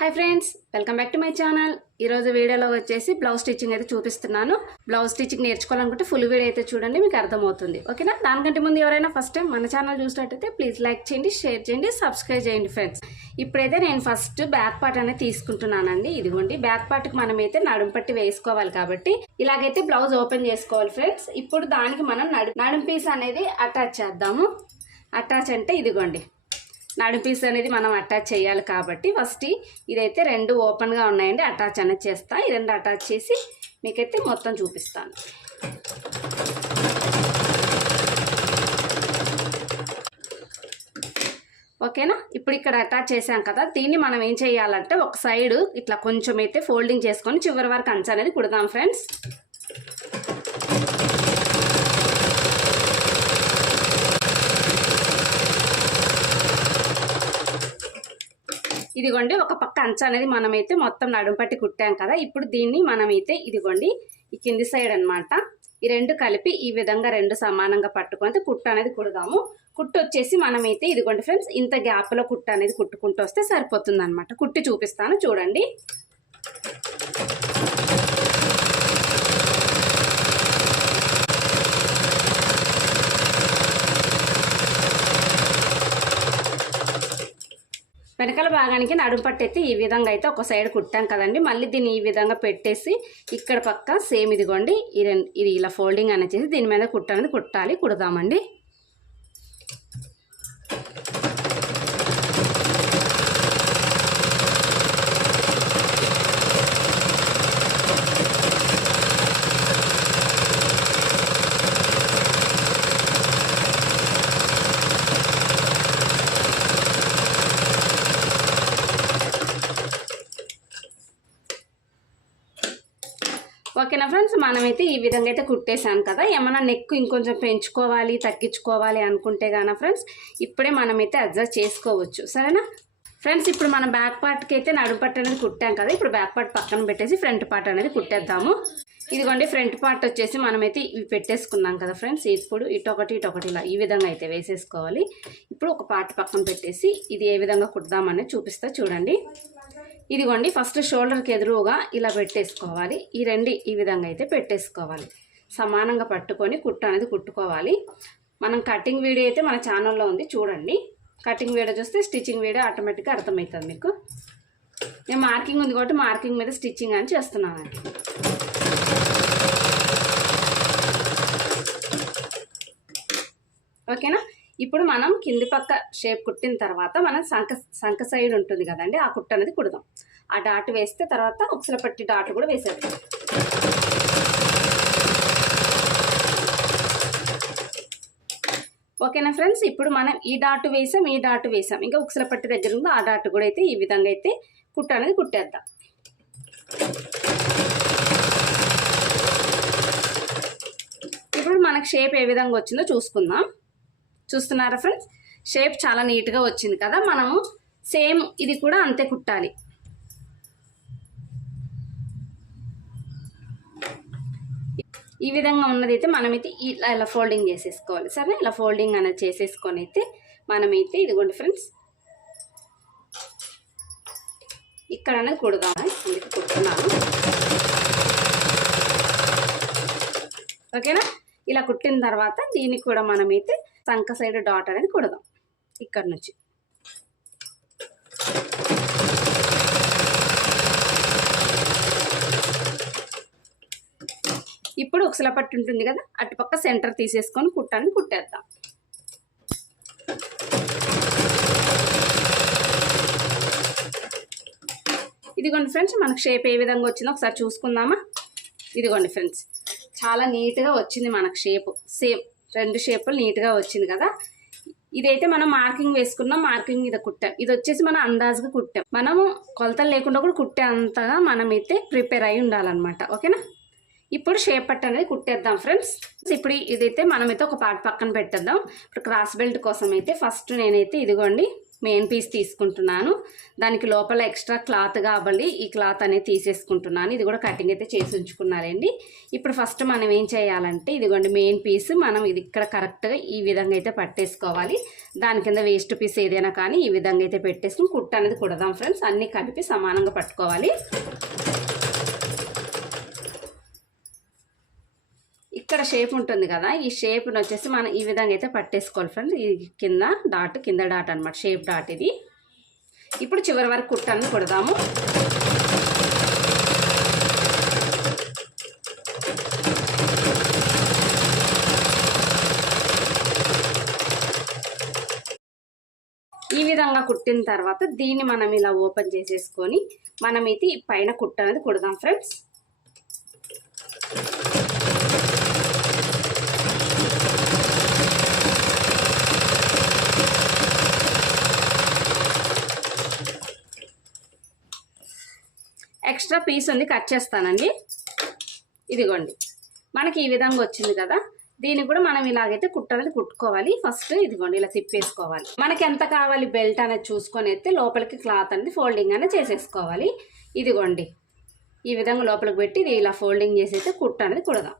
Hi friends, welcome back to my channel. ఈరోజు వీడియోలో వచ్చేసి బ్లౌజ్ స్టిచ్చింగ్ అయితే చూపిస్తున్నాను. బ్లౌజ్ స్టిచ్చింగ్ నేర్చుకోవాలనుకుంటే ఫుల్ వీడియో అయితే చూడండి, మీకు అర్థమవుతుంది. ఓకేనా? దానికంటే ముందు ఎవరైనా ఫస్ట్ టైం మన ఛానల్ చూసినట్టయితే ప్లీజ్ లైక్ చేయండి, షేర్ చేయండి, సబ్స్క్రైబ్ చేయండి ఫ్రెండ్స్. ఇప్పుడైతే నేను ఫస్ట్ బ్యాక్ పార్ట్ అనేది తీసుకుంటున్నానండి. ఇదిగోండి, బ్యాక్ పార్ట్కి మనమైతే నడుం పట్టి వేసుకోవాలి కాబట్టి ఇలాగైతే బ్లౌజ్ ఓపెన్ చేసుకోవాలి ఫ్రెండ్స్. ఇప్పుడు దానికి మనం నడుం పీస్ అనేది అటాచ్ చేద్దాము. అటాచ్ అంటే ఇదిగోండి, నడుం పీస్ అనేది మనం అటాచ్ చేయాలి కాబట్టి ఫస్ట్ ఇదైతే రెండు ఓపెన్గా ఉన్నాయండి, అటాచ్ అనేది చేస్తా. ఈ రెండు అటాచ్ చేసి మీకైతే మొత్తం చూపిస్తాను. ఓకేనా? ఇప్పుడు ఇక్కడ అటాచ్ చేసాం కదా, దీన్ని మనం ఏం చేయాలంటే ఒక సైడ్ ఇట్లా కొంచెం అయితే ఫోల్డింగ్ చేసుకొని చివరి వరకు అంచు అనేది కుడదాం ఫ్రెండ్స్. ఇదిగోండి, ఒక పక్క అంచు అనేది మనమైతే మొత్తం నడుం పట్టి కుట్టాం కదా. ఇప్పుడు దీన్ని మనమైతే ఇదిగోండి ఈ కింది సైడ్ అనమాట, ఈ రెండు కలిపి ఈ విధంగా రెండు సమానంగా పట్టుకొని కుట్టు అనేది కుడదాము. కుట్టు వచ్చేసి మనమైతే ఇదిగోండి ఫ్రెండ్స్, ఇంత గ్యాప్లో కుట్టు అనేది కుట్టుకుంటూ వస్తే సరిపోతుంది అనమాట. కుట్టి చూపిస్తాను చూడండి. వెనకాల భాగానికి నడుం పట్టి అయితే ఈ విధంగా అయితే ఒక సైడ్ కుట్టాం కదండి. మళ్ళీ దీన్ని ఈ విధంగా పెట్టేసి ఇక్కడ పక్క సేమ్ ఇదిగోండి ఇది ఇలా ఫోల్డింగ్ అనేది చేసి దీని మీద కుట్టు అనేది కుడదామండి. ఓకేనా ఫ్రెండ్స్, మనమైతే ఈ విధంగా అయితే కుట్టేసాను కదా. ఏమన్నా నెక్ ఇంకొంచెం పెంచుకోవాలి తగ్గించుకోవాలి అనుకుంటే గానా ఫ్రెండ్స్ ఇప్పుడే మనమైతే అడ్జస్ట్ చేసుకోవచ్చు. సరేనా ఫ్రెండ్స్? ఇప్పుడు మనం బ్యాక్ పార్ట్కి అయితే నడుం పట్టు అనేది కుట్టాం కదా. ఇప్పుడు బ్యాక్ పార్ట్ పక్కన పెట్టేసి ఫ్రంట్ పార్ట్ అనేది కుట్టేద్దాము. ఇదిగోండి, ఫ్రంట్ పార్ట్ వచ్చేసి మనమైతే ఇవి పెట్టేసుకున్నాం కదా ఫ్రెండ్స్. ఇప్పుడు ఇటొకటి ఇలా ఈ విధంగా అయితే వేసేసుకోవాలి. ఇప్పుడు ఒక పార్ట్ పక్కన పెట్టేసి ఇది ఏ విధంగా కుడదామనేది చూపిస్తా చూడండి. ఇదిగోండి, ఫస్ట్ షోల్డర్కి ఎదురుగా ఇలా పెట్టేసుకోవాలి. ఈ రెండు ఈ విధంగా అయితే పెట్టేసుకోవాలి. సమానంగా పట్టుకొని కుట్టు అనేది కుట్టుకోవాలి. మనం కటింగ్ వీడియో అయితే మన ఛానల్లో ఉంది, చూడండి. కటింగ్ వీడియో చూస్తే స్టిచ్చింగ్ వీడియో ఆటోమేటిక్గా అర్థమవుతుంది మీకు. నేను మార్కింగ్ ఉంది కాబట్టి మార్కింగ్ మీద స్టిచ్చింగ్ అని చేస్తున్నాను. ఓకేనా? ఇప్పుడు మనం కింది పక్క షేప్ కుట్టిన తర్వాత మనం సంక సైడ్ ఉంటుంది కదండి, ఆ కుట్టు అనేది కుడదాం. ఆ డాట్ వేస్తే తర్వాత ఉక్సల పట్టి డాట్ కూడా వేసేద్దాం. ఓకేనా ఫ్రెండ్స్? ఇప్పుడు మనం ఈ డాట్ వేసాం, ఈ డాట్ వేసాం, ఇంకా ఉక్సల పట్టి దగ్గర ఉందో ఆ డాట్ కూడా అయితే ఈ విధంగా అయితే కుట్టు అనేది కుట్టేద్దాం. ఇప్పుడు మనకు షేప్ ఏ విధంగా వచ్చిందో చూసుకుందాం. చూస్తున్నారా ఫ్రెండ్స్? షేప్ చాలా నీట్గా వచ్చింది కదా. మనము సేమ్ ఇది కూడా అంతే కుట్టాలి. ఈ విధంగా ఉన్నదైతే మనమైతే ఇలా ఫోల్డింగ్ చేసేసుకోవాలి. సరే, ఇలా ఫోల్డింగ్ అనేది చేసేసుకొని అయితే మనమైతే ఇదిగోండి ఫ్రెండ్స్ ఇక్కడ అనేది కుడదాం. ఇది కుట్టున్నాను. ఓకేనా? ఇలా కుట్టిన తర్వాత దీనికి కూడా మనమైతే సంక సైడ్ డాట్ అనేది కుడదాం ఇక్కడ నుంచి. ఇప్పుడు ఉక్సల పట్టు ఉంటుంది కదా, అటుపక్క సెంటర్ తీసేసుకొని కుట్టాన్ని కుట్టేద్దాం. ఇదిగోండి ఫ్రెండ్స్, మనకు షేప్ ఏ విధంగా వచ్చిందో ఒకసారి చూసుకుందామా. ఇదిగోండి ఫ్రెండ్స్, చాలా నీట్గా వచ్చింది మనకు షేప్. సేమ్ రెండు షేపులు నీట్గా వచ్చింది కదా. ఇదైతే మనం మార్కింగ్ వేసుకున్నాం, మార్కింగ్ మీద కుట్టాం. ఇది వచ్చేసి మనం అందాజుగా కుట్టాం. మనము కొలతలు లేకుండా కూడా కుట్టే అంతగా మనమైతే ప్రిపేర్ అయి ఉండాలన్నమాట. ఓకేనా? ఇప్పుడు షేప్ పట్టు అనేది కుట్టేద్దాం ఫ్రెండ్స్. ఇప్పుడు ఇదైతే మనమైతే ఒక పార్ట్ పక్కన పెట్టేద్దాం. ఇప్పుడు క్రాస్ బెల్ట్ కోసం అయితే ఫస్ట్ నేనైతే ఇదిగోండి మెయిన్ పీస్ తీసుకుంటున్నాను. దానికి లోపల ఎక్స్ట్రా క్లాత్ కాబట్టి ఈ క్లాత్ అనేది తీసేసుకుంటున్నాను. ఇది కూడా కటింగ్ అయితే చేసి ఉంచుకున్నారండి. ఇప్పుడు ఫస్ట్ మనం ఏం చేయాలంటే ఇదిగోండి మెయిన్ పీస్ మనం ఇది ఇక్కడ కరెక్ట్గా ఈ విధంగా అయితే పట్టేసుకోవాలి. దాని కింద వేస్ట్ పీస్ ఏదైనా కానీ ఈ విధంగా అయితే పెట్టేసుకుని కుట్ట అనేది కుడదాం ఫ్రెండ్స్. అన్నీ కలిపి సమానంగా పట్టుకోవాలి. ఇక్కడ షేప్ ఉంటుంది కదా, ఈ షేప్ని వచ్చేసి మనం ఈ విధంగా అయితే పట్టేసుకోవాలి ఫ్రెండ్స్. ఇది కింద డాట్ అనమాట, షేప్ డాట్ ఇది. ఇప్పుడు చివరి వరకు కుట్టని కుడదాము. ఈ విధంగా కుట్టిన తర్వాత దీన్ని మనం ఇలా ఓపెన్ చేసేసుకొని మనమైతే పైన కుట్ట అనేది కుడదాం ఫ్రెండ్స్. ఎక్స్ట్రా పీస్ ఉంది, కట్ చేస్తానండి. ఇదిగోండి మనకి ఈ విధంగా వచ్చింది కదా, దీన్ని కూడా మనం ఇలాగైతే కుట్టనేది కుట్టుకోవాలి. ఫస్ట్ ఇదిగోండి ఇలా తిప్పేసుకోవాలి. మనకి ఎంత కావాలి బెల్ట్ అనేది చూసుకొని అయితే లోపలికి క్లాత్ అనేది ఫోల్డింగ్ అనేది చేసేసుకోవాలి. ఇదిగోండి ఈ విధంగా లోపలికి పెట్టి ఇది ఇలా ఫోల్డింగ్ చేసి అయితే కుట్ట అనేది కుడదాం.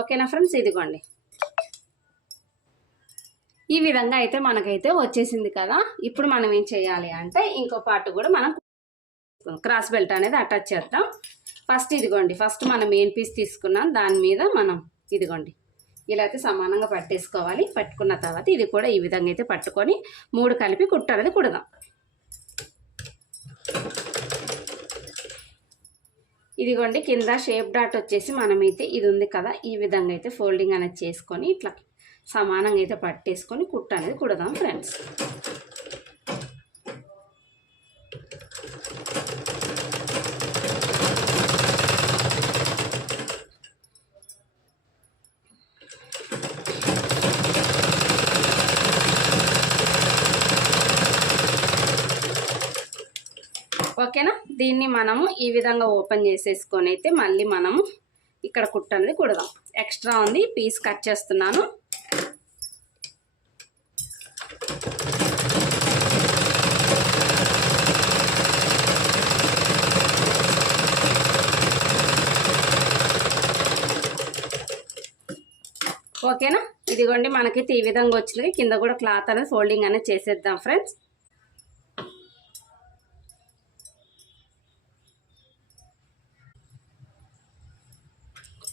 ఓకేనా ఫ్రెండ్స్, ఇదిగోండి ఈ విధంగా అయితే మనకైతే వచ్చేసింది కదా. ఇప్పుడు మనం ఏం చేయాలి అంటే ఇంకో పార్ట్ కూడా మనం క్రాస్ బెల్ట్ అనేది అటాచ్ చేద్దాం. ఫస్ట్ ఇదిగోండి ఫస్ట్ మనం మెయిన్ పీస్ తీసుకున్నాం, దాని మీద మనం ఇదిగోండి ఇలా అయితే సమానంగా పట్టేసుకోవాలి. పట్టుకున్న తర్వాత ఇది కూడా ఈ విధంగా అయితే పట్టుకొని 3 కలిపి కుట్ట అనేది కుడదాం. ఇదిగోండి కింద షేప్ డాట్ వచ్చేసి మనమైతే ఇది ఉంది కదా, ఈ విధంగా అయితే ఫోల్డింగ్ అనేది చేసుకొని ఇట్లా సమానంగా అయితే పట్టేసుకొని కుట్ట అనేది కుడదాం ఫ్రెండ్స్. ఓకేనా, దీన్ని మనము ఈ విధంగా ఓపెన్ చేసేసుకొని అయితే మళ్ళీ మనము ఇక్కడ కుట్ట అనేది కుడదాం. ఎక్స్ట్రా ఉంది పీస్ కట్ చేస్తున్నాను. ఓకేనా, ఇదిగోండి మనకైతే ఈ విధంగా వచ్చింది. కింద కూడా క్లాత్ అనేది ఫోల్డింగ్ అనేది చేసేద్దాం ఫ్రెండ్స్.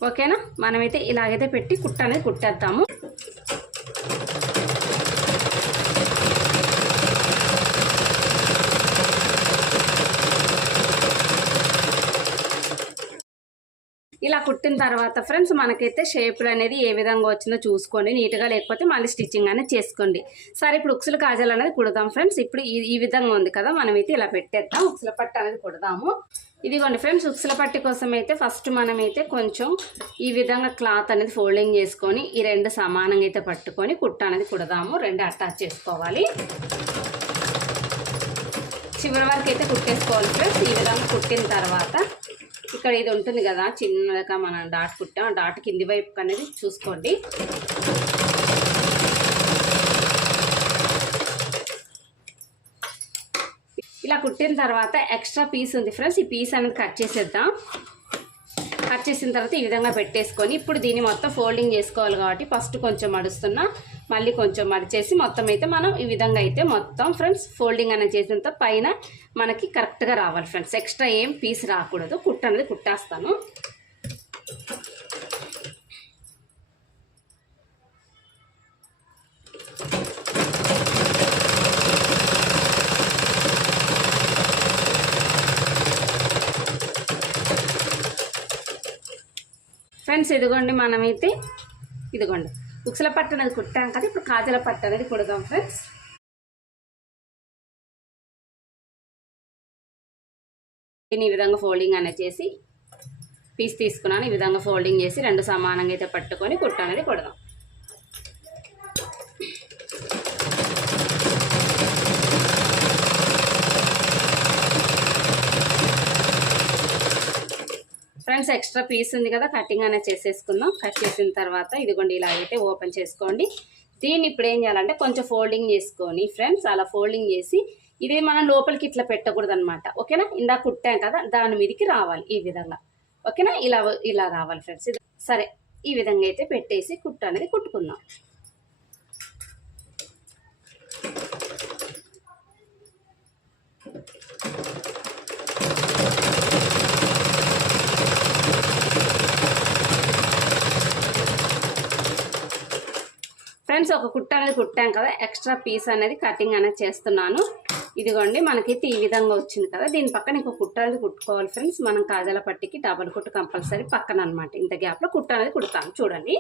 ఓకేనా, మనమైతే ఇలాగైతే పెట్టి కుట్ట అనేది కుట్టేద్దాము. ఇలా కుట్టిన తర్వాత ఫ్రెండ్స్ మనకైతే షేపులు అనేది ఏ విధంగా వచ్చిందో చూసుకోండి నీట్గా, లేకపోతే మళ్ళీ స్టిచ్చింగ్ అనేది చేసుకోండి. సరే ఇప్పుడు ఉక్సుల కాజాలు అనేది కుడదాం ఫ్రెండ్స్. ఇప్పుడు ఈ విధంగా ఉంది కదా, మనమైతే ఇలా పెట్టేద్దాం. ఉక్సుల పట్టు అనేది కుడదాము. ఇదిగోండి ఫ్రెండ్స్ ఉక్సుల పట్టి కోసం అయితే ఫస్ట్ మనమైతే కొంచెం ఈ విధంగా క్లాత్ అనేది ఫోల్డింగ్ చేసుకొని ఈ 2 సమానంగా అయితే పట్టుకొని కుట్ట అనేది కుడదాము. 2 అటాచ్ చేసుకోవాలి. చివరి వరకు అయితే కుట్టేసుకోవాలి ఫ్రెండ్స్. ఈ విధంగా కుట్టిన తర్వాత ఇక్కడ ఇది ఉంటుంది కదా చిన్నగా మనం డాట్ కుట్టాం, ఆ డాట్ కింది వైపు అనేది చూసుకోండి. ఇలా కుట్టిన తర్వాత ఎక్స్ట్రా పీస్ ఉంది ఫ్రెండ్స్, ఈ పీస్ అనేది కట్ చేసేద్దాం. కట్ చేసిన తర్వాత ఈ విధంగా పెట్టేసుకొని ఇప్పుడు దీన్ని మొత్తం ఫోల్డింగ్ చేసుకోవాలి కాబట్టి ఫస్ట్ కొంచెం మడుస్తున్నా, మళ్ళీ కొంచెం మడిచేసి మొత్తం అయితే మనం ఈ విధంగా అయితే మొత్తం ఫ్రెండ్స్ ఫోల్డింగ్ అనేది చేసిన పైన మనకి కరెక్ట్గా రావాలి ఫ్రెండ్స్. ఎక్స్ట్రా ఏం పీస్ రాకూడదు. కుట్ట అనేది కుట్టేస్తాను. ఫ్రెండ్స్ ఇదిగోండి మనమైతే ఇదిగోండి ఉక్సుల పట్టు అనేది కుట్టాం కదా, ఇప్పుడు కాజల పట్టు అనేది కుడదాం ఫ్రెండ్స్. ఈ విధంగా ఫోల్డింగ్ అనేది చేసి పీస్ తీసుకున్నాను. ఈ విధంగా ఫోల్డింగ్ చేసి 2 సమానంగా అయితే పట్టుకొని కుట్ట అనేది కుడదాం. ఫ్రెండ్స్ ఎక్స్ట్రా పీస్ ఉంది కదా, కటింగ్ అనేది చేసేసుకుందాం. కట్ చేసిన తర్వాత ఇదిగోండి ఇలా అయితే ఓపెన్ చేసుకోండి. దీన్ని ఇప్పుడు ఏం చేయాలంటే కొంచెం ఫోల్డింగ్ చేసుకొని ఫ్రెండ్స్, అలా ఫోల్డింగ్ చేసి ఇది మనం లోపలికి ఇట్లా పెట్టకూడదు అనమాట. ఓకేనా, ఇందాక కుట్టాం కదా దాని మీదకి రావాలి ఈ విధంగా. ఓకేనా, ఇలా రావాలి ఫ్రెండ్స్. సరే, ఈ విధంగా అయితే పెట్టేసి కుట్టు అనేది కుట్టుకుందాం. ఫ్రెండ్స్ ఒక కుట్టు అనేది కుట్టాం కదా, ఎక్స్ట్రా పీస్ అనేది కటింగ్ అనేది చేస్తున్నాను. ఇదిగోండి మనకైతే ఈ విధంగా వచ్చింది కదా, దీని పక్కన ఇంకో కుట్టు అనేది కుట్టుకోవాలి ఫ్రెండ్స్. మనం కాజాల పట్టికి డబల్ కుట్టు కంపల్సరీ పక్కన అనమాట. ఇంత గ్యాప్లో కుట్టు అనేది కుడతాం చూడండి.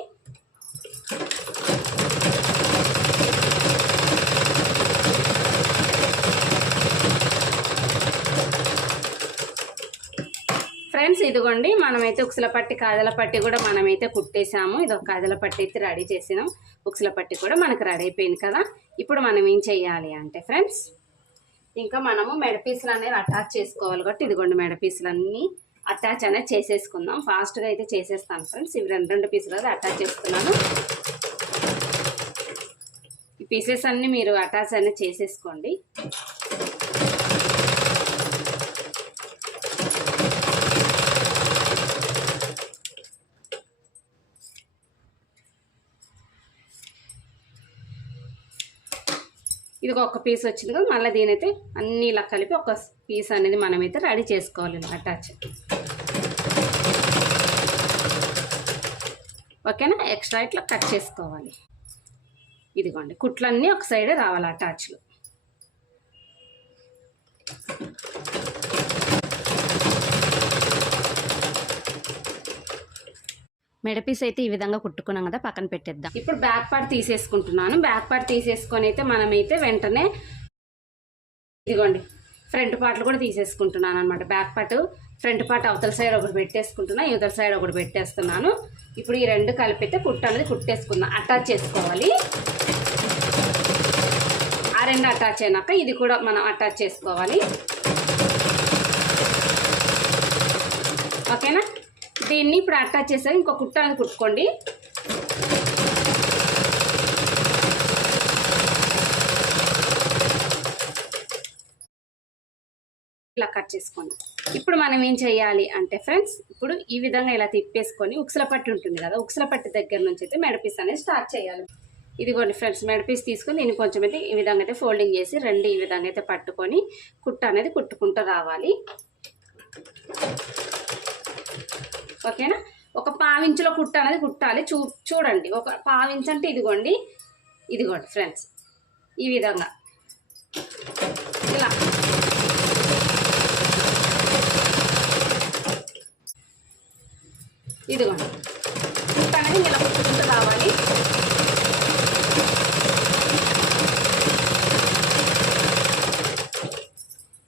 ఫ్రెండ్స్ ఇదిగోండి మనమైతే ఉక్సుల పట్టి కాజల పట్టి కూడా మనమైతే కుట్టేసాము. ఇది ఒక కాజల పట్టి అయితే రెడీ చేసినాం. ఉక్సుల పట్టి కూడా మనకు రెడీ అయిపోయింది కదా. ఇప్పుడు మనం ఏం చేయాలి అంటే ఫ్రెండ్స్, ఇంకా మనము మెడపీసులు అనేవి అటాచ్ చేసుకోవాలి కాబట్టి ఇదిగోండి మెడపీసులన్నీ అటాచ్ అనేది చేసేసుకుందాం. ఫాస్ట్గా అయితే చేసేస్తాను ఫ్రెండ్స్. ఇవి రెండు పీసులు అయితే అటాచ్ చేస్తున్నాను. ఈ పీసెస్ అన్నీ మీరు అటాచ్ అనేది చేసేసుకోండి. ఇది ఒక పీస్ వచ్చింది కదా, మళ్ళీ దీనైతే అన్నీ ఇలా కలిపి ఒక పీస్ అనేది మనమైతే రెడీ చేసుకోవాలి ఇలా అటాచ్. ఓకేనా, ఎక్స్ట్రా ఇట్లా కట్ చేసుకోవాలి. ఇదిగోండి కుట్లన్నీ ఒక సైడే రావాలి అటాచ్లు. మెడపీస్ అయితే ఈ విధంగా కుట్టుకున్నాం కదా, పక్కన పెట్టేద్దాం. ఇప్పుడు బ్యాక్ పార్ట్ తీసేసుకుంటున్నాను. బ్యాక్ పార్ట్ తీసేసుకొని అయితే మనమైతే వెంటనే ఇదిగోండి ఫ్రంట్ పార్ట్లు కూడా తీసేసుకుంటున్నాను అనమాట. బ్యాక్ పార్ట్ ఫ్రంట్ పార్ట్ అవతల సైడ్ ఒకటి పెట్టేసుకుంటున్నా, యువతల సైడ్ ఒకటి పెట్టేస్తున్నాను. ఇప్పుడు ఈ రెండు కలిపితే కుట్టు అనేది కుట్టేసుకుందాం. అటాచ్ చేసుకోవాలి. ఆ రెండు అటాచ్ అయినాక ఇది కూడా మనం అటాచ్ చేసుకోవాలి. ఓకేనా, దీన్ని ఇప్పుడు అటాచ్ చేసాక ఇంకో కుట్టు అనేది కుట్టుకోండి. ఇలా కట్ చేసుకోండి. ఇప్పుడు మనం ఏం చేయాలి అంటే ఫ్రెండ్స్, ఇప్పుడు ఈ విధంగా ఇలా తిప్పేసుకొని ఉక్సుల పట్టి ఉంటుంది కదా, ఉక్సుల పట్టి దగ్గర నుంచి అయితే మెడపీస్ అనేది స్టార్ట్ చేయాలి. ఇదిగోండి ఫ్రెండ్స్ మెడపీస్ తీసుకొని దీన్ని కొంచెం అయితే ఈ విధంగా అయితే ఫోల్డింగ్ చేసి రెండు ఈ విధంగా అయితే పట్టుకొని కుట్టు అనేది కుట్టుకుంటూ రావాలి. ఓకేనా, ఒక పావించులో కుట్టు అనేది కుట్టాలి. చూడండి ఒక పావించు అంటే ఇదిగోండి ఫ్రెండ్స్ ఈ విధంగా ఇలా ఇదిగోండి కుట్టు అనేది ఇలా కుట్టుకుంటూ రావాలి.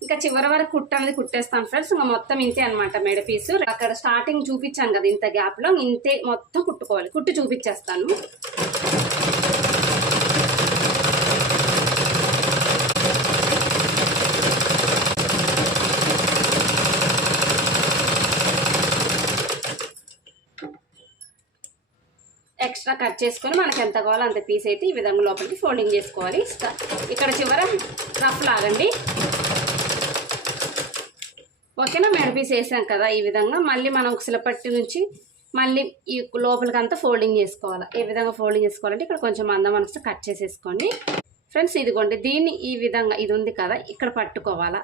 ఇంకా చివరి వరకు కుట్టు అనేది కుట్టేస్తాను ఫ్రెండ్స్. ఇంకా మొత్తం ఇంతే అనమాట మెడపీసు. అక్కడ స్టార్టింగ్ చూపించాను కదా ఇంత గ్యాప్లో, ఇంతే మొత్తం కుట్టుకోవాలి. కుట్టు చూపించేస్తాను. ఎక్స్ట్రా కట్ చేసుకొని మనకి ఎంత కావాలో అంత పీస్ అయితే ఈ విధంగా లోపలికి ఫోల్డింగ్ చేసుకోవాలి. ఇక్కడ చివర రఫ్ లాగండి. ఓకేనా, మెడపీస్ వేసాం కదా ఈ విధంగా. మళ్ళీ మనం ఉక్సుల పట్టి నుంచి మళ్ళీ ఈ లోపలికి అంతా ఫోల్డింగ్ చేసుకోవాలి. ఏ విధంగా ఫోల్డింగ్ చేసుకోవాలంటే ఇక్కడ కొంచెం అందం మనసు కట్ చేసేసుకోండి ఫ్రెండ్స్. ఇదిగోండి దీన్ని ఈ విధంగా ఇది ఉంది కదా ఇక్కడ పట్టుకోవాలా,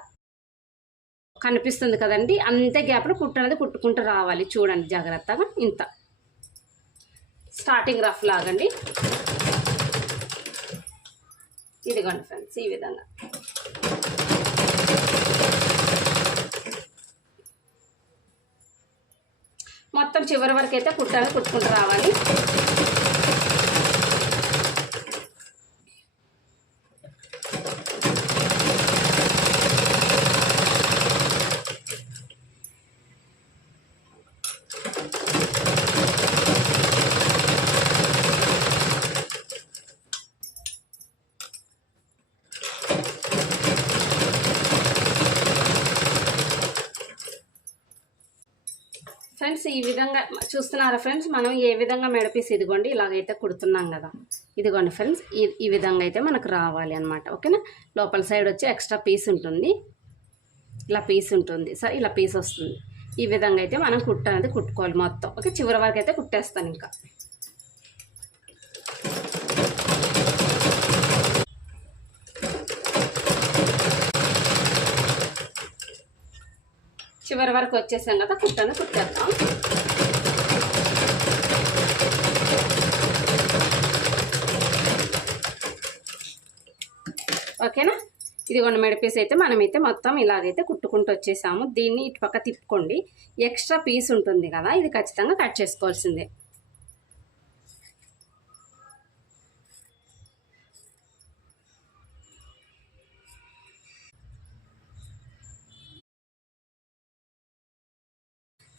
కనిపిస్తుంది కదండి, అంతే గ్యాప్లో కుట్టు అనేది కుట్టుకుంటూ రావాలి. చూడండి జాగ్రత్తగా. ఇంత స్టార్టింగ్ రఫ్ లాగండి. ఇదిగోండి ఫ్రెండ్స్ ఈ విధంగా. మొత్తం చివరి వరకు అయితే కుట్టాలి, కుట్టుకుంటూ రావాలి. ఫ్రెండ్స్ ఈ విధంగా చూస్తున్నారా ఫ్రెండ్స్, మనం ఏ విధంగా మెడపీస్ ఇదిగోండి ఇలాగైతే కుడుతున్నాం కదా, ఇదిగోండి ఫ్రెండ్స్ ఈ విధంగా అయితే మనకు రావాలి అనమాట. ఓకేనా, లోపల సైడ్ వచ్చి ఎక్స్ట్రా పీస్ ఉంటుంది, ఇలా పీస్ ఉంటుంది సార్, ఇలా పీస్ వస్తుంది. ఈ విధంగా అయితే మనం అనేది కుట్టుకోవాలి మొత్తం. ఓకే, చివరి వరకు అయితే కుట్టేస్తాను. ఇంకా చివరి వరకు వచ్చేసాం కదా, కుట్టేద్దాం. ఓకేనా, ఇదిగోండి మెడపీస్ అయితే మనమైతే మొత్తం ఇలాగైతే కుట్టుకుంటూ వచ్చేసాము. దీన్ని ఇటు పక్క తిప్పుకోండి, ఎక్స్ట్రా పీస్ ఉంటుంది కదా, ఇది ఖచ్చితంగా కట్ చేసుకోవాల్సిందే.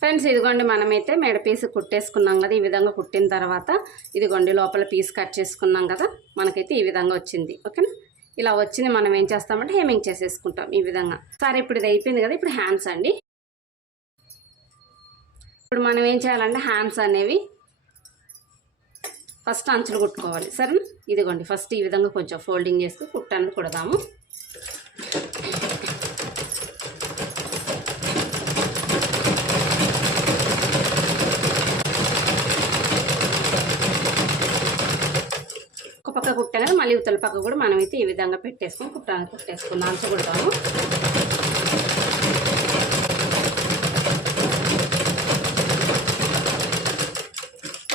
ఫ్రెండ్స్ ఇదిగోండి మనమైతే మెడ పీస్ కుట్టేసుకున్నాం కదా, ఈ విధంగా కుట్టిన తర్వాత ఇదిగోండి లోపల పీస్ కట్ చేసుకున్నాం కదా, మనకైతే ఈ విధంగా వచ్చింది. ఓకేనా, ఇలా వచ్చింది. మనం ఏం చేస్తామంటే హెమ్మింగ్ చేసేసుకుంటాం ఈ విధంగా. సరే ఇప్పుడు ఇది అయిపోయింది కదా, ఇప్పుడు హ్యాండ్స్ అండి. ఇప్పుడు మనం ఏం చేయాలంటే హ్యాండ్స్ అనేవి ఫస్ట్ అంచులు కుట్టుకోవాలి. సరేనా, ఇదిగోండి ఫస్ట్ ఈ విధంగా కొంచెం ఫోల్డింగ్ చేసుకుని కుట్టనేది కుడదాము. ఒక పక్క కుట్టాక మళ్ళీ ఉత్తల పక్క కూడా మనమైతే ఈ విధంగా పెట్టేసుకొని కుట్టేసుకుందాం, అంచు కుడతాము.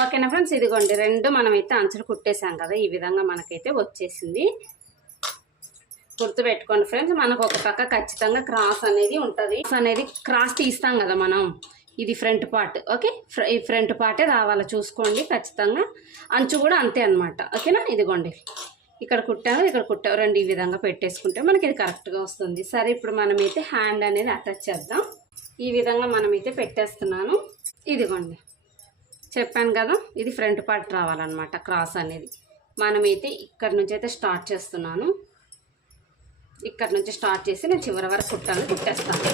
ఓకేనా ఫ్రెండ్స్, ఇదిగోండి రెండు మనమైతే అంచులు కుట్టేసాం కదా, ఈ విధంగా మనకైతే వచ్చేసింది. గుర్తుపెట్టుకోండి ఫ్రెండ్స్, మనకు ఒక పక్క ఖచ్చితంగా క్రాస్ అనేది ఉంటుంది. క్రాస్ తీస్తాం కదా మనం, ఇది ఫ్రంట్ పార్ట్. ఓకే, ఈ ఫ్రంట్ పార్టే రావాలా చూసుకోండి ఖచ్చితంగా. అంచు కూడా అంతే అనమాట. ఓకేనా, ఇదిగోండి ఇక్కడ కుట్టాను, ఇక్కడ కుట్టాను, రెండు ఈ విధంగా పెట్టేసుకుంటే మనకి ఇది కరెక్ట్గా వస్తుంది. సరే ఇప్పుడు మనమైతే హ్యాండ్ అనేది అటాచ్ చేద్దాం. ఈ విధంగా మనమైతే పెట్టేస్తున్నాను. ఇదిగోండి చెప్పాను కదా, ఇది ఫ్రంట్ పార్ట్ రావాలన్నమాట క్రాస్ అనేది. మనమైతే ఇక్కడ నుంచి అయితే స్టార్ట్ చేస్తున్నాను. ఇక్కడ నుంచి స్టార్ట్ చేసి నేను చివరి వరకు కుట్టేస్తాను.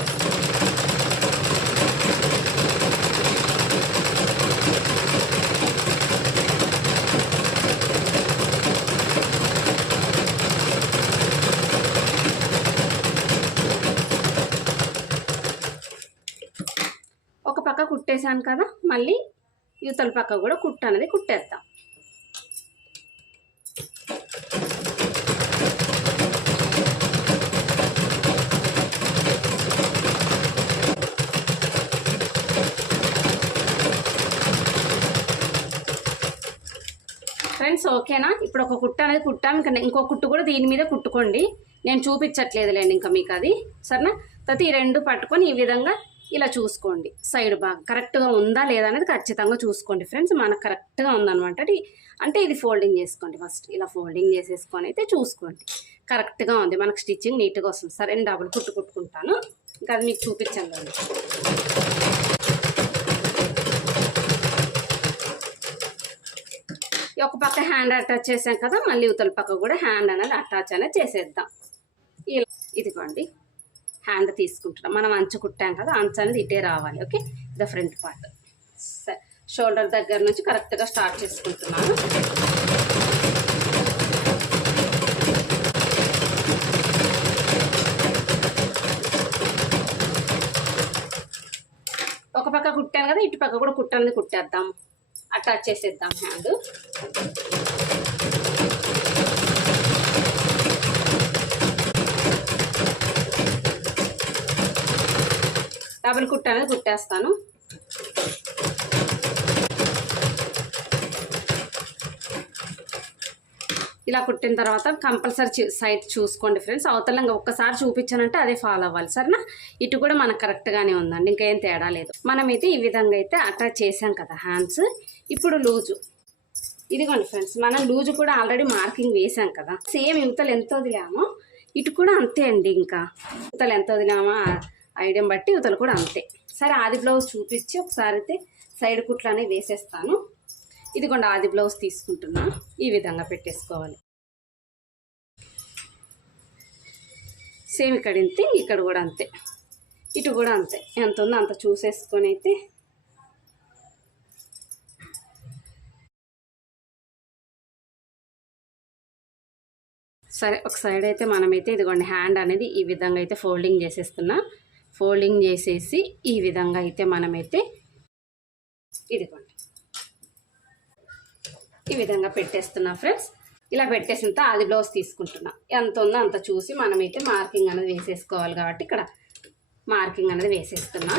ఒక పక్క కుట్టేశాను కదా, మళ్ళీ యువతల పక్క కూడా అనేది కుట్టేద్దాం. ఫ్రెండ్స్ ఓకేనా, ఇప్పుడు ఒక కుట్ట అనేది కుట్టాము, ఇంకా ఇంకో కుట్టు కూడా దీని మీద కుట్టుకోండి. నేను చూపించట్లేదులేండి ఇంకా మీకు అది. సరేనా, తర్వాత ఈ రెండు పట్టుకొని ఈ విధంగా ఇలా చూసుకోండి. సైడ్ భాగం కరెక్ట్గా ఉందా లేదా అనేది ఖచ్చితంగా చూసుకోండి ఫ్రెండ్స్. మనకు కరెక్ట్గా ఉందన్నమాట. అంటే ఇది ఫోల్డింగ్ చేసుకోండి ఫస్ట్, ఇలా ఫోల్డింగ్ చేసేసుకొని అయితే చూసుకోండి కరెక్ట్గా ఉంది, మనకు స్టిచ్చింగ్ నీట్గా వస్తుంది. సరే నేను డబుల్ కుట్టుకుంటాను, ఇంకా అది మీకు చూపించాను. ఒక పక్క హ్యాండ్ అటాచ్ చేసాం కదా, మళ్ళీ ఉతల పక్క కూడా హ్యాండ్ అనేది అటాచ్ అనేది చేసేద్దాం. ఇలా ఇదిగోండి హ్యాండ్ తీసుకుంటున్నాం. మనం అంచు కుట్టాం కదా, అంచు అనేది ఇటే రావాలి. ఓకే, ఇది ఫ్రంట్ పార్ట్. షోల్డర్ దగ్గర నుంచి కరెక్ట్గా స్టార్ట్ చేసుకుంటున్నాను. ఒక పక్క కుట్టాను కదా, ఇటు పక్క కూడా కుట్టనేది కుట్టేద్దాం, అటాచ్ చేసేద్దాం హ్యాండ్. డబుల్ కుట్ట అనేది కుట్టేస్తాను. ఇలా కుట్టిన తర్వాత కంపల్సరీ సైడ్ చూసుకోండి ఫ్రెండ్స్. అవతలంగా ఒక్కసారి చూపించానంటే అదే ఫాలో అవ్వాలి. సరేనా, ఇటు కూడా మనకు కరెక్ట్గానే ఉందండి, ఇంకేం తేడా లేదు. మనమైతే ఈ విధంగా అయితే అటాచ్ చేసాం కదా హ్యాండ్స్. ఇప్పుడు లూజు ఇదిగోండి ఫ్రెండ్స్, మనం లూజు కూడా ఆల్రెడీ మార్కింగ్ వేసాం కదా. సేమ్ యువతలు ఎంత వదిలామో ఇటు కూడా అంతే అండి. ఇంకా యువతలు ఎంత వదిలామో ఐడియా బట్టి యువతలు కూడా అంతే. సరే ఆది బ్లౌజ్ చూపించి ఒకసారి అయితే సైడ్ కుట్లు అనేవి వేసేస్తాను. ఇదిగోండి ఆది బ్లౌజ్ తీసుకుంటున్నా, ఈ విధంగా పెట్టేసుకోవాలి. సేమ్ ఇక్కడ ఇంతే, ఇక్కడ కూడా అంతే, ఇటు కూడా అంతే. ఎంత ఉందో అంత చూసేసుకొని అయితే సరే ఒక సైడ్ అయితే మనమైతే ఇదిగోండి హ్యాండ్ అనేది ఈ విధంగా అయితే ఫోల్డింగ్ చేసేస్తున్నా. ఫోల్డింగ్ చేసేసి ఈ విధంగా అయితే మనమైతే ఇదిగోండి ఈ విధంగా పెట్టేస్తున్నా ఫ్రెండ్స్. ఇలా పెట్టేసిన ఆది బ్లౌజ్ తీసుకుంటున్నా. ఎంత ఉందో అంత చూసి మనమైతే మార్కింగ్ అనేది వేసేసుకోవాలి కాబట్టి ఇక్కడ మార్కింగ్ అనేది వేసేస్తున్నా.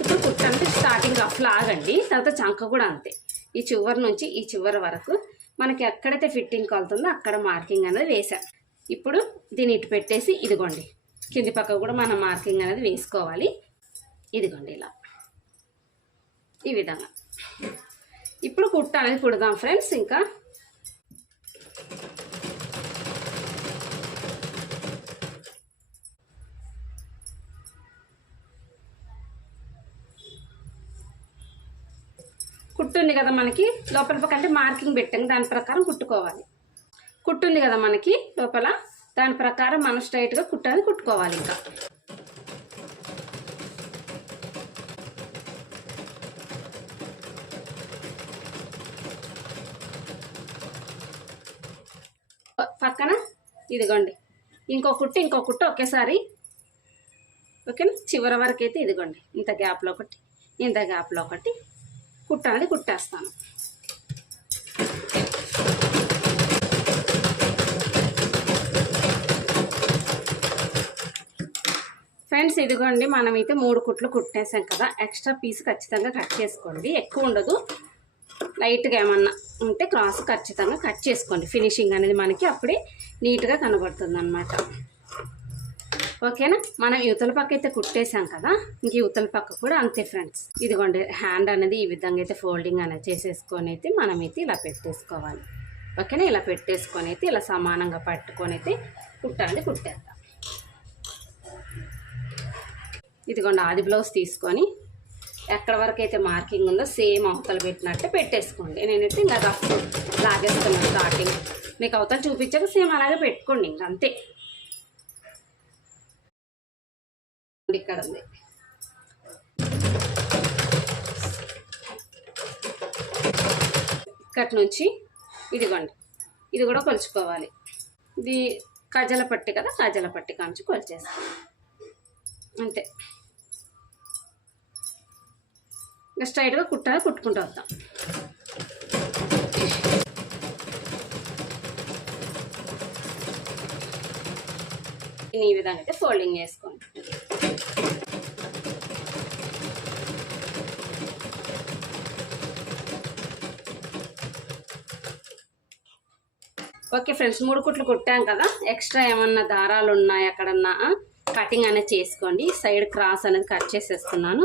ఇప్పుడు కుట్టు అంటే స్టార్టింగ్ రఫ్ లాగండి, తర్వాత చంక కూడా అంతే. ఈ చివరి నుంచి ఈ చివరి వరకు మనకి ఎక్కడైతే ఫిట్టింగ్ కలుతుందో అక్కడ మార్కింగ్ అనేది వేసాం. ఇప్పుడు దీన్ని ఇటు పెట్టేసి ఇదిగోండి కింది పక్క కూడా మనం మార్కింగ్ అనేది వేసుకోవాలి. ఇదిగోండి ఇలా ఈ విధంగా. ఇప్పుడు కుట్టు అనేది కుడదాం ఫ్రెండ్స్. ఇంకా కుట్టుంది కదా మనకి లోపల పక్క అంటే మార్కింగ్ పెట్టాం, దాని ప్రకారం కుట్టుకోవాలి. కుట్టుంది కదా మనకి లోపల, దాని ప్రకారం మనం స్ట్రైట్గా కుట్టని కుట్టుకోవాలి. ఇంకా పక్కన ఇదిగోండి ఇంకో కుట్టు ఒకేసారి ఓకేనా. చివరి వరకు అయితే ఇదిగోండి ఇంత గ్యాప్లో ఒకటి ఇంత గ్యాప్లో ఒకటి కుట్టు అనేది కుట్టేస్తాను. ఫ్రెండ్స్ ఇదిగోండి మనమైతే 3 కుట్లు కుట్టేసాం కదా. ఎక్స్ట్రా పీస్ ఖచ్చితంగా కట్ చేసుకోండి, ఎక్కువ ఉండదు. లైట్గా ఏమన్నా ఉంటే క్రాస్ ఖచ్చితంగా కట్ చేసుకోండి. ఫినిషింగ్ అనేది మనకి అప్పుడే నీట్గా కనబడుతుంది అన్నమాట. ఓకేనా. మనం యువతల పక్క అయితే కుట్టేసాం కదా, ఇంక యువతల పక్క కూడా అంతే ఫ్రెండ్స్. ఇదిగోండి హ్యాండ్ అనేది ఈ విధంగా అయితే ఫోల్డింగ్ అనేది చేసేసుకొని అయితే మనమైతే ఇలా పెట్టేసుకోవాలి. ఓకేనా. ఇలా పెట్టేసుకొని అయితే ఇలా సమానంగా పట్టుకొని అయితే కుట్టాలి, కుట్టేద్దాం. ఇదిగోండి ఆది బ్లౌజ్ తీసుకొని ఎక్కడ వరకు అయితే మార్కింగ్ ఉందో సేమ్ అవతల పెట్టినట్టు పెట్టేసుకోండి. నేనైతే ఇంకా రఫ్ లాగేస్తున్నాను స్టార్టింగ్. మీకు అవతల చూపించాక సేమ్ అలాగే పెట్టుకోండి, ఇంక అంతే. ఇక్కడ ఉంది ఇక్కడి నుంచి ఇదిగోండి ఇది కూడా కొలుచుకోవాలి. ఇది కజల పట్టి కదా, కజల పట్టి కాంచి కొలిచేస్తాం అంతే. ఇంకా స్ట్రైట్గా కుట్టుకుంటూ వద్దాం. ఈ విధంగా అయితే ఫోల్డింగ్ చేసుకోండి. ఓకే ఫ్రెండ్స్ 3 కుట్లు కుట్టాం కదా. ఎక్స్ట్రా ఏమన్నా దారాలు ఉన్నాయి ఎక్కడన్నా కటింగ్ అనేది చేసుకోండి. సైడ్ క్రాస్ అనేది కట్ చేసేస్తున్నాను.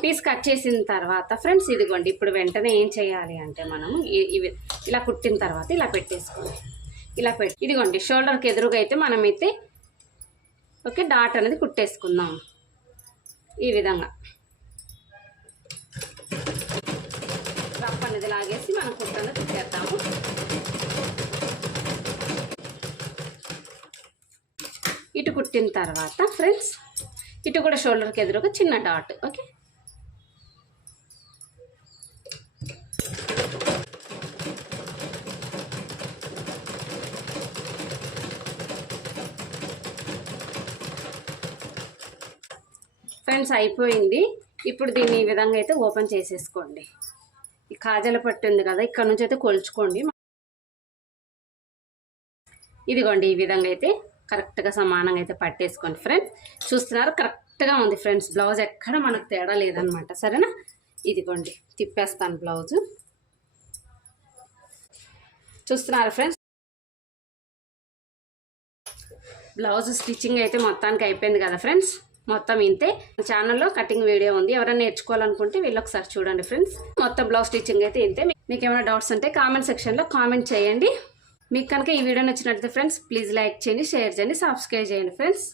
పీస్ కట్ చేసిన తర్వాత ఫ్రెండ్స్ ఇదిగోండి ఇప్పుడు వెంటనే ఏం చేయాలి అంటే మనము ఇలా కుట్టిన తర్వాత ఇలా పెట్టేసుకోండి. ఇలా పెట్టి ఇదిగోండి షోల్డర్కి ఎదురుగా అయితే మనమైతే ఓకే డాట్ అనేది కుట్టేసుకుందాం. ఈ విధంగా రఫ్ అనేది లాగేసి మనం కుట్టు అనేది కుట్టేద్దాము. ఇటు కుట్టిన తర్వాత ఫ్రెండ్స్ ఇటు కూడా షోల్డర్కి ఎదురుగా చిన్న డాట్. ఓకే ఫ్రెండ్స్ అయిపోయింది. ఇప్పుడు దీన్ని ఈ విధంగా అయితే ఓపెన్ చేసేసుకోండి. ఈ కాజల పట్టు ఉంది కదా, ఇక్కడ నుంచి అయితే కొలుచుకోండి. ఇదిగోండి ఈ విధంగా అయితే కరెక్ట్గా సమానంగా అయితే పట్టేసుకోండి ఫ్రెండ్స్. చూస్తున్నారు కరెక్ట్గా ఉంది ఫ్రెండ్స్. బ్లౌజ్ ఎక్కడ మనకు తేడా లేదనమాట. సరేనా. ఇదిగోండి తిప్పేస్తాను బ్లౌజు. చూస్తున్నారు ఫ్రెండ్స్ బ్లౌజ్ స్టిచ్చింగ్ అయితే మొత్తానికి అయిపోయింది కదా ఫ్రెండ్స్. మొత్తం ఇంతే. ఛానల్లో కటింగ్ వీడియో ఉంది, ఎవరైనా నేర్చుకోవాలనుకుంటే వీళ్ళు ఒకసారి చూడండి ఫ్రెండ్స్. మొత్తం బ్లౌజ్ స్టిచ్చింగ్ అయితే ఇంతే. మీకు ఏమైనా డౌట్స్ ఉంటే కామెంట్ సెక్షన్లో కామెంట్ చేయండి. మీకు కనుక ఈ వీడియో నచ్చినట్లయితే ఫ్రెండ్స్ ప్లీజ్ లైక్ చేయండి, షేర్ చేయండి, సబ్స్క్రైబ్ చేయండి ఫ్రెండ్స్.